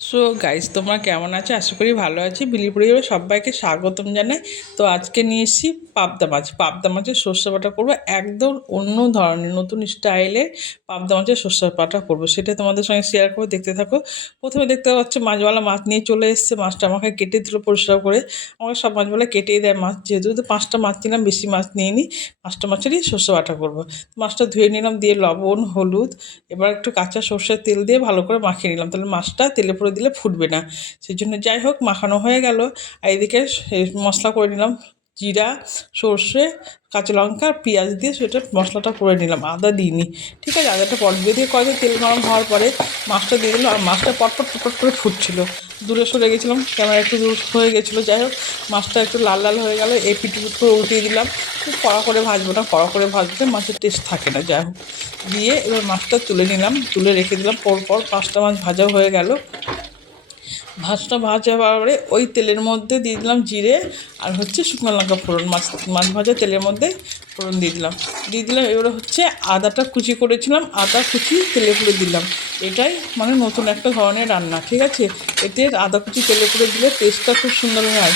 So guys, তোমরা কেমন আছো? আশা করি ভালো আছি। বিলিপুরিয়ে সবাইকে স্বাগতম জানাই। তো আজকে নিয়ে এসেছি পাবদা মাছের সর্ষে বাটা করবো, একদম অন্য ধরনের নতুন স্টাইলে পাবদা মাছের সর্ষে বাটা করবো, সেটা তোমাদের সঙ্গে শেয়ার করে দেখতে থাকো। প্রথমে দেখতে পাচ্ছ মাছওয়ালা মাছ নিয়ে চলে এসছে। মাছটা আমাকে কেটে দিল পরিষ্কার করে। আমাকে সব মাছগুলো কেটেই দেয় মাছ, যেহেতু 5টা মাছ নিলাম, বেশি মাছ নিয়ে নিই। 5টা মাছেরই সর্ষে বাটা করবো। মাছটা ধুয়ে নিলাম, দিয়ে লবণ হলুদ, এবার একটু কাঁচা সর্ষের তেল দিয়ে ভালো করে মাখিয়ে নিলাম, তাহলে মাছটা তেলে পুরো দিলে ফুটবে না। সেই জন্য যাই হোক মাখানো হয়ে গেল। আর এদিকে মশলা করে নিলাম, জিরা, সর্ষে, কাঁচা লঙ্কা আর পেঁয়াজ দিয়ে সেটা মশলাটা করে নিলাম, আদা দিইনি। ঠিক আছে, আদাটা পট দিয়ে কয়েকদিন তেল গরম হওয়ার পরে মাছটা দিয়ে দিলাম। আর মাছটা পটপট পটপট করে ফুটছিল, দূরে সরে গেছিলাম, ক্যামেরা একটু দূর হয়ে গেছিলো। যাই হোক মাছটা একটু লাল লাল হয়ে গেল, এই পিটুপিট করে উল্টিয়ে দিলাম। খুব কড়া করে ভাজবো না, কড়া করে ভাজতে মাছের টেস্ট থাকে না। যাই হোক দিয়ে এবার মাছটা তুলে নিলাম, তুলে রেখে দিলাম। পরপর 5টা মাছ ভাজা হয়ে গেল। ভাজটা ভাজা পরে ওই তেলের মধ্যে দিয়ে দিলাম জিরে আর শুকনো লঙ্কা ফোড়ন, মাছ ভাজা তেলের মধ্যে ফোড়ন দিয়ে দিলাম। এবারে আদাটা কুচি করেছিলাম, আদা কুচি তেলে পুড়ে দিলাম। এটাই মানে নতুন একটা ধরনের রান্না। ঠিক আছে, এতে আদা কুচি তেলে পুড়ে দিলে টেস্টটা খুব সুন্দর হয়।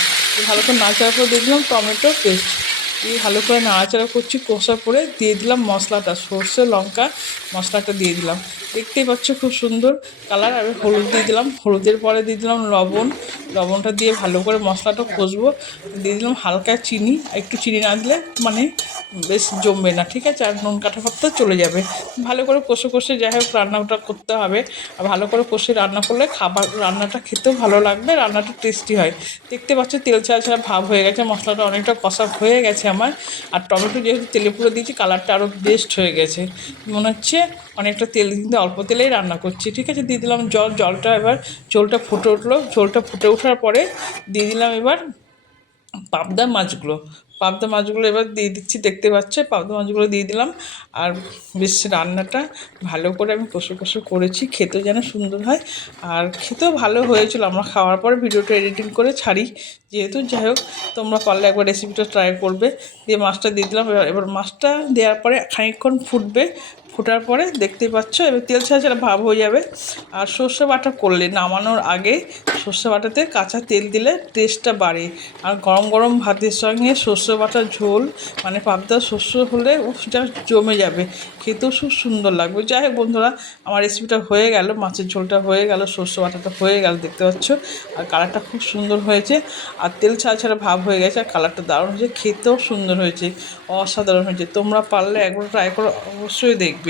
ভালো করে নাড়াচাড়া করে দিয়ে দিলাম টমেটো পেস্ট, দিয়ে ভালো করে নাড়াচাড়া করছি। কষা করে দিয়ে দিলাম মশলাটা, সর্ষে লঙ্কা মশলাটা দিয়ে দিলাম। দেখতেই পাচ্ছ খুব সুন্দর কালার। আর হলুদ দিয়ে দিলাম, হলুদের পরে দিয়ে দিলাম লবণটা দিয়ে ভালো করে মশলাটা কষবো। দিয়ে দিলাম হালকা চিনি, একটু চিনি না দিলে মানে বেশ জমবে না। ঠিক আছে, আর নুন কাটা ভাবটা চলে যাবে। ভালো করে কষে যাই হোক রান্নাটা করতে হবে। আর ভালো করে কষে রান্না করলে রান্নাটা খেতেও ভালো লাগবে, রান্নাটা টেস্টি হয়। দেখতে পাচ্ছ তেল ছাড়া ছাড়া ভাব হয়ে গেছে, মশলাটা অনেকটা কষা হয়ে গেছে আমার। আর টমেটো যেহেতু তেলে পুরো দিয়েছি, কালারটা আরও বেস্ট হয়ে গেছে। মনে হচ্ছে অনেকটা তেল, কিন্তু অল্প তেলেই রান্না করছি। ঠিক আছে, দিয়ে দিলাম জলটা এবার ঝোলটা ফুটে উঠলো। ঝোলটা ফুটে ওঠার পরে দিয়ে দিলাম এবার পাবদা মাছগুলো এবার দিয়ে দিচ্ছি। দেখতে পাচ্ছে পাবদা মাছগুলো দিয়ে দিলাম। আর বেশ রান্নাটা ভালো করে আমি কষে করেছি, খেতেও যেন সুন্দর হয়। আর খেতেও ভালো হয়েছিল। আমরা খাওয়ার পরে ভিডিওটা এডিটিং করে ছাড়ি যেহেতু। যাই হোক তোমরা পারলে একবার রেসিপিটা ট্রাই করবে। দিয়ে মাছটা দিয়ে দিলাম। এবার মাছটা দেওয়ার পরে খানিকক্ষণ ফুটবে। ফোটার পরে দেখতেই পাচ্ছ এবার তেল ছাড়া ছাড়া ভাব হয়ে যাবে। আর সর্ষে বাটা করলে নামানোর আগে সর্ষে বাটাতে কাঁচা তেল দিলে টেস্টটা বাড়ে। আর গরম গরম ভাতের সঙ্গে সর্ষে বাটার ঝোল মানে পাবদা শস্য হলে ওটা জমে যাবে, খেতেও খুব সুন্দর লাগবে। যাই হোক বন্ধুরা, আমার রেসিপিটা হয়ে গেল, মাছের ঝোলটা হয়ে গেল, সর্ষে বাটাটা হয়ে গেল, দেখতে পাচ্ছ। আর কালারটা খুব সুন্দর হয়েছে, আর তেল ছাড়া ছাড়া ভাব হয়ে গেছে, আর কালারটা দারুণ হয়েছে, খেতেও সুন্দর হয়েছে, অসাধারণ হয়েছে। তোমরা পারলে একবার ট্রাই করো, অবশ্যই দেখবে।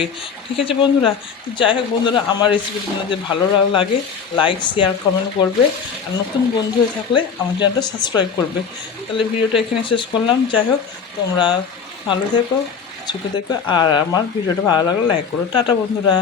ঠিক আছে বন্ধুরা, যাই হোক বন্ধুরা, আমার রেসিপি তোমাদের ভালো লাগে লাইক শেয়ার কমেন্ট করবে। আর নতুন বন্ধু হয়ে থাকলে আমার চ্যানেলটা সাবস্ক্রাইব করবে। তাহলে ভিডিওটা এখানে শেষ করলাম। যাই হোক তোমরা ভালো থেকো, সুখে থেকো, আর আমার ভিডিওটা ভালো লাগলে লাইক করো। টাটা বন্ধুরা।